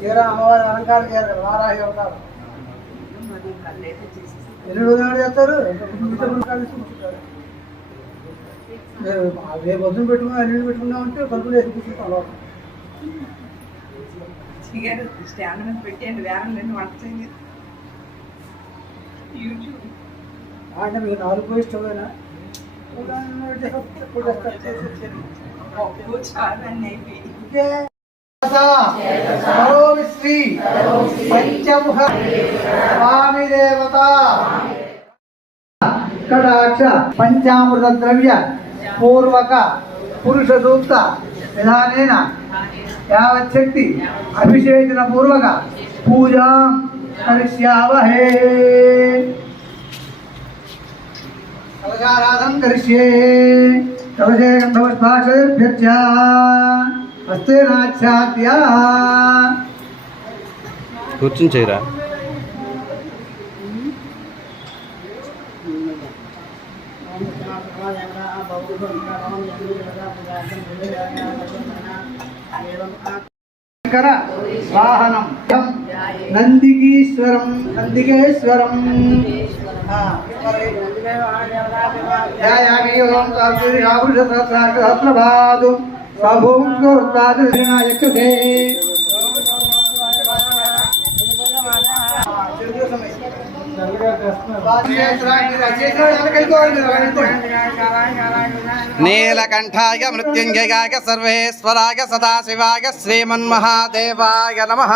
చీర అమ్మవారి అలంకారం చేయాలి కదా, వారాహి అవతారం. 8 రోజులు చేస్తారు. రేపు పొద్దున పెట్టుకున్నా అన్నింటి పెట్టుకున్నామంటే కలుపులు వేసి కూర్చుంటాం లోపల. స్టాండ్ మీద పెట్టండి, వేరే వంట చేయండి. అంటే మీకు 4 పోయి ఇష్టమేనా? శ్రీ పంచముఖ స్వామి దేవత కటాక్ష పంచామృత ద్రవ్య పూర్వక పురుష సూక్త విధానేన యావచ్చక్తి అభిషేచన పూర్వక పూజా కరిష్యావహే. కలశారాధన కరిష్యే. కలశే గంధపుష్పాక్షేభ్యర్చ హస్తేనాచ్ఛాద్య. కూర్చుని చేయరా. వాహనం నందికీశ్వరం నందికేశ్వరం. సహస్రభాదు స్వభూంక్షోర్వాదయక్షతే. నీలకంఠాయ మృత్యుంజయాయ సర్వేశ్వరాయ సదాశివాయ శ్రీమన్మహాదేవాయ నమః.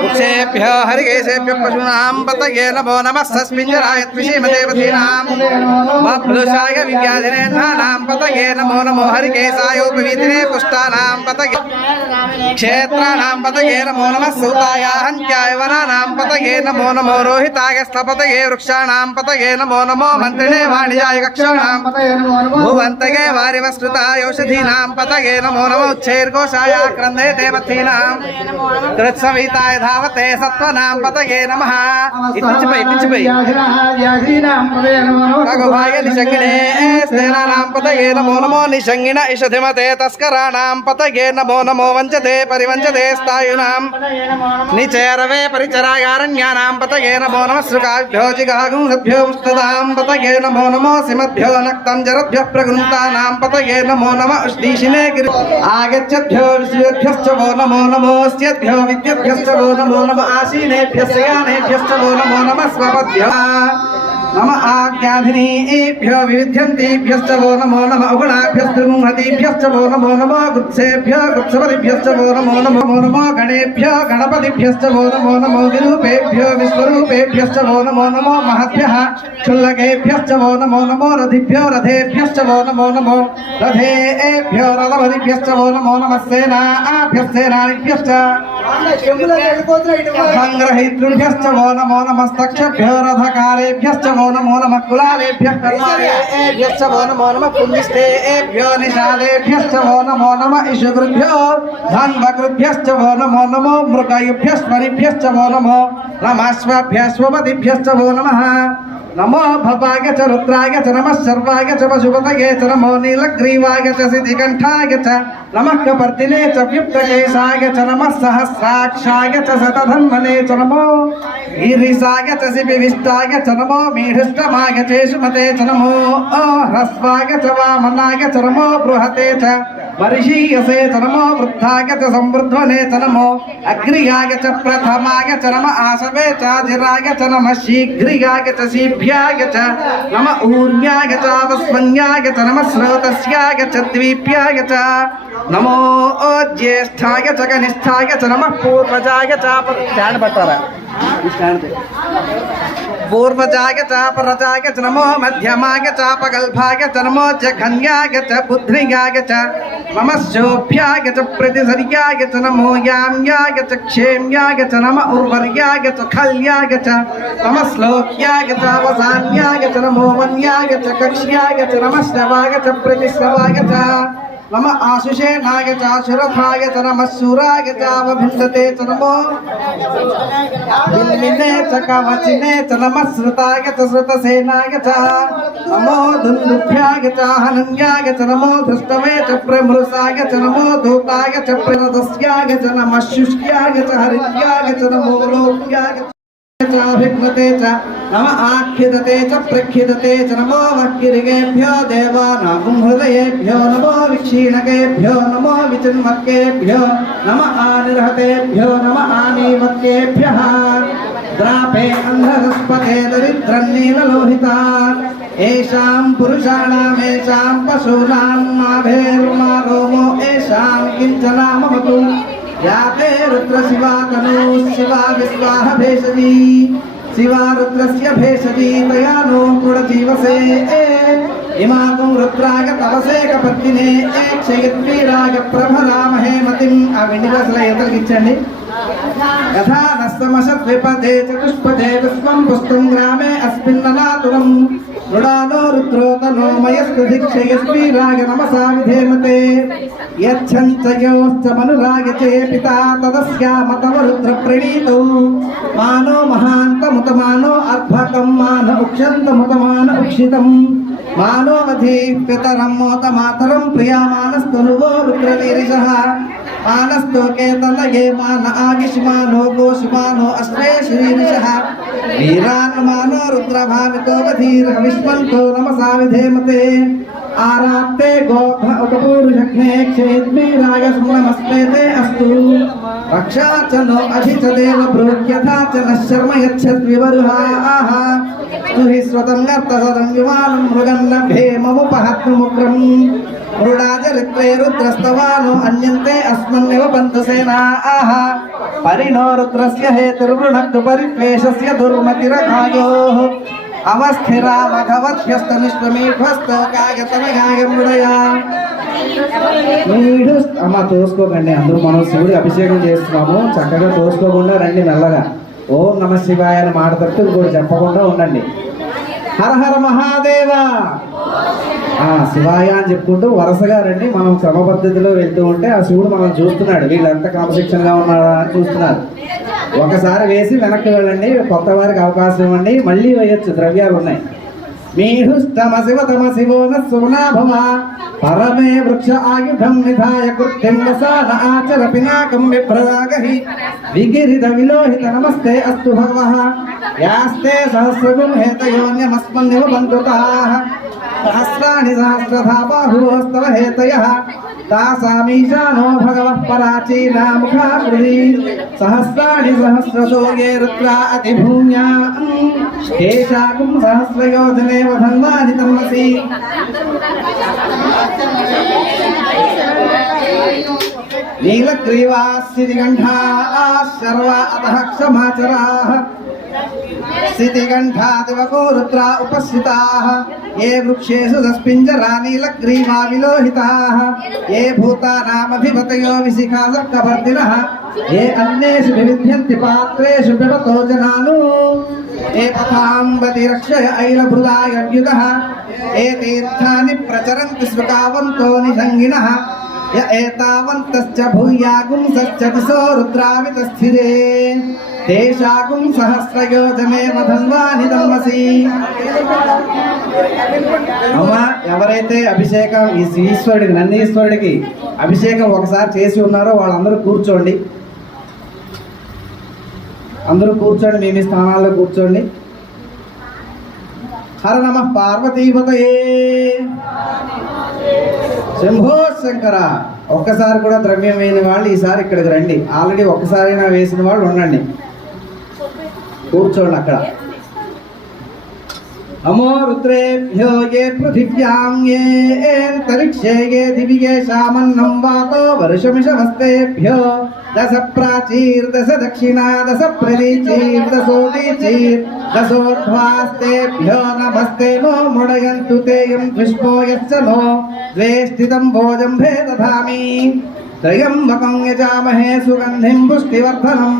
వృక్షేభ్యో హరికేశేభ్యో పశూనాం పతయే నమో నమః. తస్మింజరాయ శ్రీమదేవతీనాం మధుషాయ విద్యాధినేంద్రాణాం పతయే నమో నమో. హరికేశాయోపవీతినే పుష్టానాం పతయే క్షేత్రాణాం పతయే నమో నమః. సూతాయ హంత్యాయ వనానాం పతయే నమో నమో. రోహితాయ స్థపతయే వృక్షాణాం పతయే నమో నమో. మంత్రిణే వాణిజాయ కక్షాణాం భువంతయే వారివస్కృతాయ ఔషధీనాం పతయే నమో నమో. ఉచ్చైర్ఘోషాయ క్రందే దేవతీనాం తృత్సవితాయ ధావతే సత్వనాం పతయే నమః. ఇట్టించిపోయి రఘుభాయ నిషంగిణే సేనానాం పతయే నమో నమో. నిషంగిణ ఇషధిమతే తస్కరాణాం పతయే నమో నమో. వంచతే పరివంచతే స్థాయునాం నిచేరవే పరిచరాయారణ్యానాం పతయే నమో నమః. శృకాభ్యో జిగాగుంసభ్యో ముస్తదాం పతయే నమో నమో. సిమద్భ్యో నక్తం జరద్భ్యః ప్రగృంతానాం పతయే నమో నమః. ఉష్ణీషినే గిరి ఆగచ్చద్భ్యో విశ్వేభ్యశ్చ వో నమో నమో. స్యద్భ్యో విద్యభ్యశ్చ వో నమో నమః. ఆసీనేభ్యశ్చ యానేభ్యశ్చ వో నమో నమః. స్వపద్భ్యః నమ. ఆజ్ఞాధినీభ్యో వివిధ్యంతిభ్యశ్చ వో నమో నమః. ఉగుణాభ్యస్తృంహతీభ్యశ్చ వో నమో నమః. గుత్సేభ్యో గుత్సపతిభ్యశ్చ వో నమో నమో నమో. గణేభ్యో గణపతిభ్యశ్చ వో నమో నమో. విరూపేభ్యో విశ్వరూపేభ్యశ్చ వో నమో నమో. మహద్భ్యః క్షుల్లకేభ్యశ్చ వో నమో నమో. రథిభ్యో రథేభ్యశ్చ వో నమో నమో. రథేభ్యో రథపతిభ్యశ్చ వో నమో నమః. సేనాభ్యశ్చేనానిభ్యశ్చ సంగ్రహీతృభ్యశ్చ వో నమో నమః. తక్షభ్యో రథకారేభ్యశ్చ వో నమో నమః. కులాలేభ్యః కర్మాలేభ్యశ్చ వో నమో నమః. పుంజిష్టేభ్యో నిషాదేభ్యశ్చ వో నమో నమః. ఇషుకృభ్యో ధన్వకృభ్యశ్చ వో నమో నమో. మృగయుభ్యస్మనిభ్యశ్చ వో నమో నమః. స్వభ్యస్వపతిభ్యశ్చ వో నమః. నమో భవాయ చ రుద్రాయ చ నమః. సర్వాయ చ పశుపతయే చ నమో. నీలగ్రీవాయ చ సిద్ధికంఠాయ చ నమః. కపర్దినే చ వ్యుక్తకేశాయ చ నమః. సహస్రాక్షాయ చ శతధన్వనే చ నమో. ఈరిసాయ చ శిపివిష్టాయ చ నమో. మీఢష్టమాయ చేషుమతే చ నమో. హ్రస్వాయ చ వామనాయ చ నమో. బృహతే చ మరిషీయసే చ నమో. వృద్ధాయ చ సంవృధ్వనే చ నమో. అగ్రియాయ చ ప్రథమాయ చ నమః. ఆసవే చాజిరాయ చ నమః. శీఘ్రియాయ చ శీభ్యాయ చ నమః. ఊర్యాయ చ వస్మన్యాయ చ నమః. స్రోతస్యాయ చ ద్వీప్యాయ చ నమో. జ్యేష్ఠాయ చ కనిష్ఠాయ చ నమః. పూర్వజాయ చ స్టాండ్ పట్టారా పూర్వజాయ చ పరజాయ చ నమో. మధ్యమాయ చ పగల్భాయ చ నమో. జఘన్యాయ చ బుద్ధ్రియాయ చ నమః. శోభ్యాయ చ ప్రతిసర్యాయ చ నమో. యామ్యాయ చ క్షేమ్యాయ చ నమః. ఉర్వర్యాయ చ ఖల్యాయ చ నమః. శ్లోక్యాయ చ అవసాన్యాయ చ నమో. వన్యాయ చ కక్ష్యాయ చ నమః. శ్రవాయ చ ప్రతిశ్రవాయ చ नम आशुषेणाय च शुरथाय च नमः शूराय च वभिन्दते च नमो बिन्मिने च कवचिने च नमः श्रुताय च श्रुतसेनाय च नमो दुन्दुभ्याय च हनन्याय च नमो धृष्टवे च प्रमृषाय च नमो धूताय च प्रणतस्याय च नमः शुष्याय च हरित्याय च नमो लोक्याय भिघ्नते च नम आख्यदते च प्रख्यदते च नमो वक्किरिगेभ्यो देवानां हृदयेभ्यो नमो विक्षीणकेभ्यो नमो विचिन्मत्केभ्यो नम आनिर्हतेभ्यो नम आनीमत्केभ्यः द्रापे अन्धरस्पते दरिद्रन्नीललोहिता येषां पुरुषाणामेषां पशूनां माभेर्मारोमो येषां किञ्चनामवतु याते रुद्र शिवा तनु शिवा विश्वाह भेषजी शिवा रुद्रस्य भेषजी तया नो गुणजीवसे इमागुं रुद्राय तवसे कपत्तिने क्षयत्वीराय प्रभरामहे मतिम् अविनिवसलयतगिच्चंడి यथा नस्तमशद्विपदे चतुष्पदे विश्वं पुष्टुं ग्रामे अस्मिन्ननातुरं मृडानो रुद्रोतनो मयस्तु दीक्षयस्वीराय नमसा विधेमते यच्छन्तयोश्च मनुराय चे पिता तदस्यामतव रुद्रप्रणीतौ मानो महान्तमुतमानो अर्भकं मान उक्षन्तमुतमान उक्षितं मानो वधी पितरं मोतमातरं प्रियामानस्तु नुवो रुद्रनीरिषः मानस्तो केतलये मान आगिष्मानो गोष्मानो अश्वे श्रीनिशः वीरान्मानो रुद्रभावितो वधीर्हविष्मन्तो नमसा विधेमते आरात्ते गोघ्न उपपूरुषघ्ने क्षेद्मीराय सुनमस्ते अस्तु रक्षा च नो अधि च देव प्रोक्यथा च नः शर्म यच्छद्विवरुहाः स्तुहि स्वतं नर्तसदं विमानं मृगन्नभेममुपहत्मुग्रम् मृडाजरित्रे रुद्रस्तवानो अन्यन्ते अस्मन्नेव पन्तसेनाः परिणो रुद्रस्य हेतुर्वृणक्तु परित्वेषस्य दुर्मतिरघायोः अवस्थिरा मघवध्यस्तनिष्ठमीढ्वस्तकायतमगाय మృడయా అమ్మ తోసుకోకండి అందరూ మనం శివుడి అభిషేకం చేస్తున్నాము చక్కగా తోసుకోకుండా రండి మెల్లగా ఓం నమ శివాయ అని మాట తట్టు ఇంకోటి చెప్పకుండా ఉండండి హర హర మహాదేవ శివాయ అని చెప్పుకుంటూ వరుసగా రండి మనం క్రమ పద్ధతిలో వెళ్తూ ఉంటే ఆ శివుడు మనం చూస్తున్నాడు వీళ్ళంతా క్రమశిక్షణగా ఉన్నారా అని చూస్తున్నారు ఒకసారి వేసి వెనక్కి వెళ్ళండి కొత్త వారికి అవకాశం ఇవ్వండి మళ్ళీ వేయొచ్చు ద్రవ్యాలు ఉన్నాయి మీహుస్తమ శివతమ శివో నసునాభవ పరమే వృక్ష ఆయుధం నిధాయ కృత్యం వసాన ఆచర పినాకం విప్రదాగహి విగిరిత విలోహిత నమస్తే అస్తు భగవః యాస్తే సహస్రగుం హేతయోన్యమస్మన్నివ బంధుతాః సహస్రాణి సహస్రధా బాహుస్తవ హేతయః तासामीशानो भगवः पराचीना मुखाकृति सहस्राणि सहस्रशो ये रुद्रा अतिभूम्या केशाकुं सहस्रयोजने वधन्वानि तन्मसि नीलग्रीवास्सितिगण्ठाः शर्वा अतः क्षमाचराः सितिगण्ठादिवको रुद्रा उपस्थिताः ये वृक्षेषु सस्पिञ्जरा नीलग्रीवा विलोहिताः ये भूतानामधिपतयो विशिखासक्तवर्तिनः ये अन्येषु विविध्यन्ति पात्रेषु पिबतो जनानु ये पथाम्बति रक्षय ऐलभृदायव्युतः ये तीर्थानि प्रचरन्ति सुकावन्तो निषङ्गिणः य एतावन्तश्च भूयागुंसश्च दिशो रुद्रावितस्थिरे దేశాకుం సహస్రయోజనే వధన్వాని తమ్మసి. అమ్మా ఎవరైతే అభిషేకం ఈ ఈశ్వరుడికి నందీశ్వరుడికి అభిషేకం ఒకసారి చేసి ఉన్నారో వాళ్ళందరూ కూర్చోండి. అందరూ కూర్చోండి, మీ మీ స్థానాల్లో కూర్చోండి. హర నమ పార్వతీపతయే శంభో శంకర. ఒక్కసారి కూడా ద్రవ్యం వేయని వాళ్ళు ఈసారి ఇక్కడికి రండి. ఆల్రెడీ ఒక్కసారైనా వేసిన వాళ్ళు ఉండండి, కూర్చోండి అక్కడ. అమో రుద్రేభ్యో ఏ పృథివ్యాం ఏ అంతరిక్షే ఏ దివిగే శామన్నం వాతో వర్షమిషమస్తేభ్యో దశ ప్రాచీర్ దశ దక్షిణా దశ ప్రదీచీర్ దశోదీచీర్ దశోర్ధ్వాస్తేభ్యో నమస్తే నో ముడయంతు తేయం పుష్పో యశ్చ నో ద్వే స్థితం భోజంభే దధామి. త్రయంబకం యజామహే సుగంధిం పుష్టివర్ధనం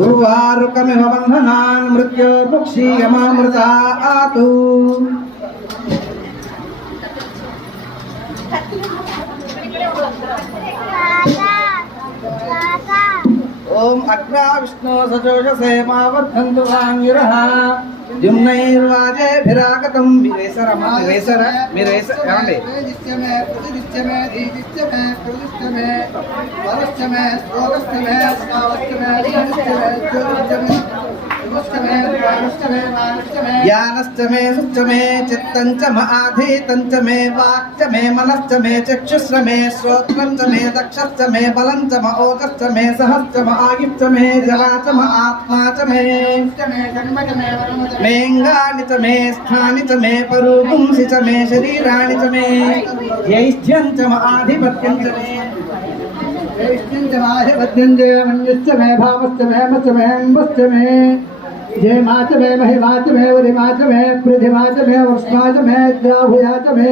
ఉర్వారుకమివ బంధనాన్ మృత్యోర్ముక్షీయమామృతాతు. అగ్నా విష్ణు సజోషసే మా వర్ధంతు వాంగిరః జుమ్నైర్వాజేభిరాగతం మీరు వేసరా ज्ञानश्च मे सुश्च मे चित्तञ्च माधीतञ्च मे वाक्च मे मनश्च मे चक्षुश्च मे श्रोत्रं च मे दक्षश्च मे बलं च म ओजश्च मे सहश्च म आयुश्च मे जला च म आत्मा च मे मेऽङ्गानि च मे स्थानि च मे परूपुंसि च मे शरीराणि च मे यैष्ठ्यं च म आधिपत्यं च मे मन्युश्च मे भावश्च मे मच मे अम्बश्च मे जय माच मे महिमाच मे वरिमाच मे पृथिमाच मे वर्ष्माच मे द्राहुयाच मे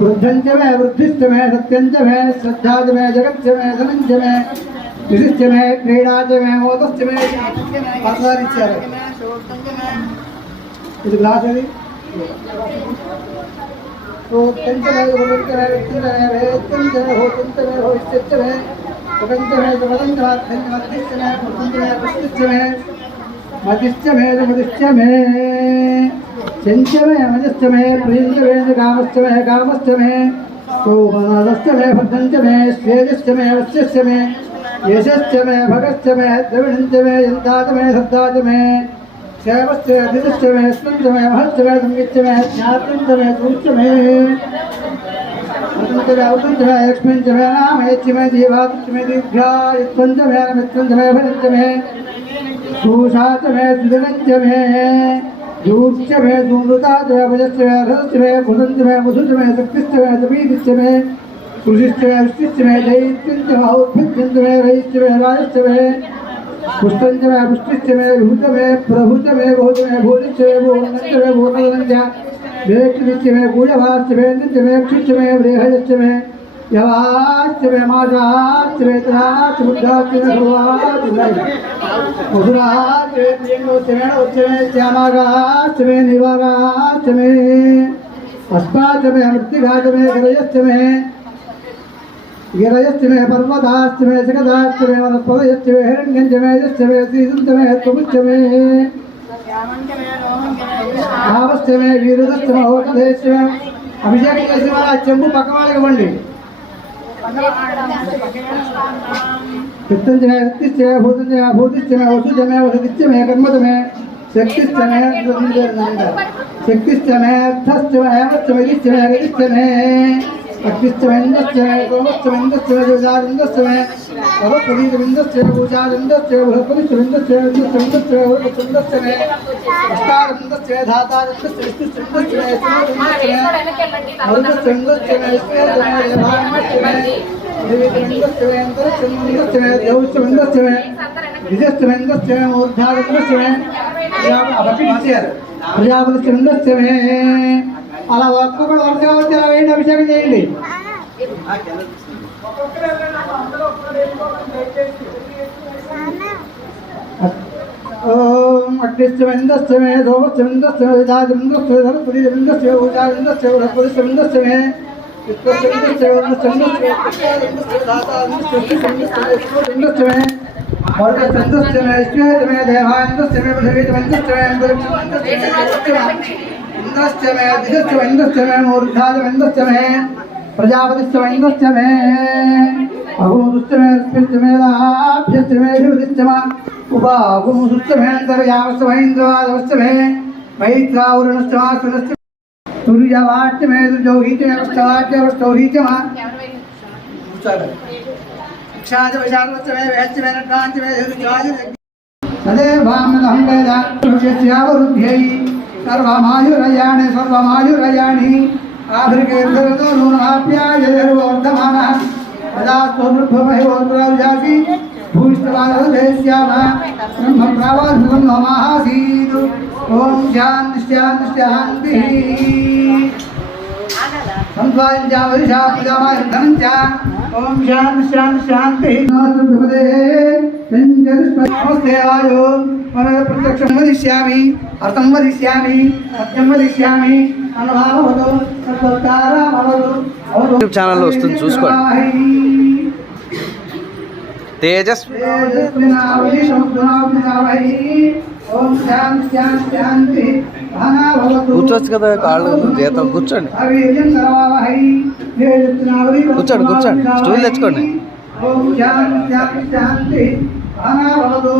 वृद्धञ्च मे वृद्धिश्च मे सत्यञ्च मे श्रद्धाच मे जगच्च मे धनञ्च मे विशिष्ट मे क्रीडाच मे मोदश्च मे पत्वारिच्चाరు ఇది గ్లాస్ అది रोत्यञ्च मे गुरुञ्च मे वित्तञ्च मे वेत्यञ्च मे होतञ्च मे भविष्यच्च मे सुगञ्च मे सुगन्धञ्च वाद्यञ्च मध्यश्च मे पुरुषञ्च मे पुष्टिश्च मे मदिश्च मे मदिश्च मे चञ्च मे मजश्च मे प्रियञ्च मे कामश्च मे कामश्च मे सोमनादश्च मे भद्रञ्च मे श्वेजश्च मे वश्यश्च मे यशश्च मे भगश्च मे द्रविणञ्च मे यन्ताच मे सद्दाच मे क्षेमश्च मे अतिश्च मे स्मञ्च मे महश्च मे संगिच्च मे ज्ञातञ्च मे सुच मे अतञ्च मे औतञ्च मे लक्ष्मीञ्च मे नामयच्च मे जीवातञ्च मे दीर्घायुत्वञ्च मे मित्रञ्च मे भजञ्च मे सूषाच मे सुजनञ्च मे दूश्च मे दूमृताच मे भजश्च मे रसश्च मे भुजञ्च मे मधुश्च मे शक्तिश्च मे सपीतिश्च मे कृषिश्च मे वृष्टिश्च मे दैत्यञ्च मे औद्भिद्यञ्च मे रयिश्च मे रायश्च मे पुष्टञ्च मे पुष्टिश्च मे विभुच मे प्रभुच मे बहुच मे भूतिश्च मे भूर्णञ्च मे भूर्णञ्च वेक्षिश्च मे कूजभाश्च मे नित्य मे क्षिश्च मे व्रेहयश्च मे यवाश्च मे माशाश्च मे तराश्च बुद्धाश्च मे सर्वाश्च मे मधुराश्च मे प्रियङ्गोश्च मे नवश्च मे श्यामागाश्च मे निवागाश्च मे अस्माच्च मे मृत्तिकाच मे गरयश्च मे गिरयश्च मे पर्वताश्च मे जगदाश्च मे वनस्पतयश्च मे हिरण्यञ्च मे यश्च मे श्रीसुञ्च मे त्वमुच्च मे भावश्च मे वीरदश्च मे होतदेश्च मे अभिषेकं చేసి వాళ్ళ చెంబు పక్క వాళ్ళకి ఇవ్వండి पित्तञ्च मे शक्तिश्च मे भूतञ्च मे भूतिश्च मे वसुश्च मे वसतिश्च मे कर्मच मे शक्तिश्च मे शक्तिश्च मे अर्थश्च मे हेमश्च मे दिश्च मे गतिश्च मे अग्निश्च मे इन्द्रश्च मे सोमश्च मे इन्द्रश्च मे ज्योतिरादिन्द्रश्च मे बृहस्पतिन्द्रश्च मे पूजादिन्द्रश्च मे बृहस्पतिन्द्रश्च मे इन्द्रश्च मे वरुणश्च मे अष्टादिन्द्रश्च मे धातादिन्द्रश्च विष्णुश्च मे मरुतश्च इन्द्रश्च मे विष्णुश्च मे देवान्द्रश्च मे देवीन्द्रश्च मे इन्द्रश्च मे देवश्च मे इन्द्रश्च मे विजयश्च मे इन्द्रश्च मे मूर्धादिन्द्रश्च मे प्रजापतिश्च इन्द्रश्च मे అలా ఒక్కొక్కడు వరుసగా వచ్చి అలా వేయండి అభిషేకం చేయండి ఓం అగ్నిశ్చ ఇంద్రశ్చ మే సోమశ్చ ఇంద్రశ్చ మే విదాదింద్రశ్చ మే సరస్వతి ఇంద్రశ్చ మే ఊజాదింద్రశ్చ మే బృహస్పతిశ్చ ఇంద్రశ్చ మే విశ్వశ్చ ఇంద్రశ్చ మే వరుణశ్చ ఇంద్రశ్చ మే ఇంద్రశ్చ మే మరుగశ్చ ఇంద్రశ్చ మే విష్ణుశ్చ మే దేవాంద్రశ్చ మే పృథివీశ్చ ఇంద్రశ్చ మే इंद्रश्च मे दिशश्च इंद्रश्च मे मूर्धाच इंद्रश्च मे प्रजापतिश्च इंद्रश्च मे अभूतश्च मे रश्मिश्च मे लाभ्यश्च मे शिवश्च मे उपागुमुश्च मे अंतर्यामश्च मे इंद्रवादश्च मे मैत्रावरुणश्च मे सुनश्च सूर्यवाच्च मे दुर्जौहीच मे वृष्टवाच्च वृष्टौहीच मे क्षाच विशालश्च मे वेश्च मे नट्टाञ्च मे धनुर्वाच सदैवामहं वेद यस्यावरुद्ध्यै सर्वमायुरयाणि सर्वमायुरयाणि आभृकेन्द्रतो नूनाप्यायर्वर्धमानः तदा स्वमृभ्वमहिवोद्राजासि भूष्टवाददेश्याम ब्रह्मप्रावाधृतं नमासीत् ॐ शान्ति शान्ति शान्तिः संध्वाञ्चावरिषा प्रजामायन्धनञ्च ॐ शान्ति शान्ति शान्तिः नमस्ते वायो प्रत्यक्षं वदिष्यामि अर्थं वदिष्यामि सत्यं वदिष्यामि अनुभाववतु सत्वत्तारमवतु యూట్యూబ్ ఛానల్లో వస్తుంది చూసుకోండి. తేజస్ ఓం శాంతి శాంతి శాంతి కూర్చోవచ్చు కదా, కాళ్ళు చేత కూర్చోండి. కూర్చోండి, కూర్చోండి. స్టూల్ తెచ్చుకోండి. ఓం శాంతి శాంతి శాంతి భవతు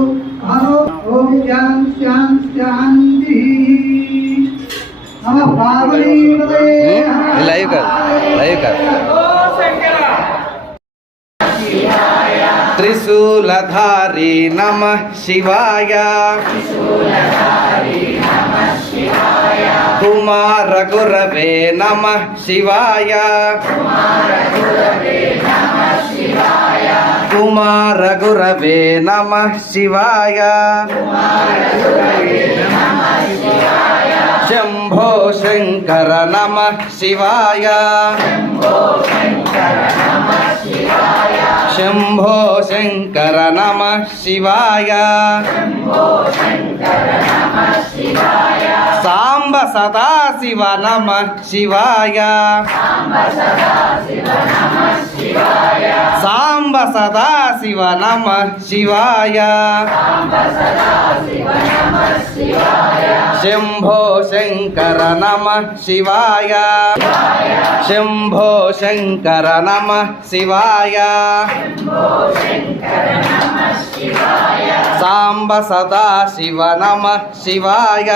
ఓం శాంతి శాంతి శాంతి నమః పార్వతీపతే లైవ్ కాదు, లైవ్ కాదు. త్రిశూలధారి నమః శివాయ, కుమార గురవే నమః శివాయ, కుమార గురవే నమః శివాయ, శంభో శంకర నమః శివాయ, శంభో శంకర నమః శివాయ, సాంబ సదాశివ నమః శివాయ, సాంబ సదాశివ నమః శివాయ, శంభో శంకర నమః శివాయ, శంభో శంకర నమః శివాయ, సాంబ సదాశివ నమః శివాయ,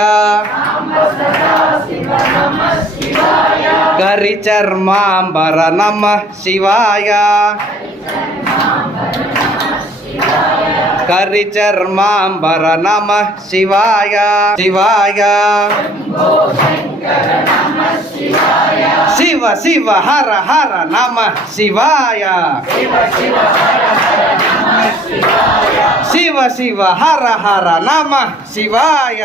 కరిచర్మాంబర నమః శివాయ, కరిచర్మాంబర నమః శివాయ, శివాయ శివ శివ హర హర నమః శివాయ, శివ శివ హర హర నమః శివాయ.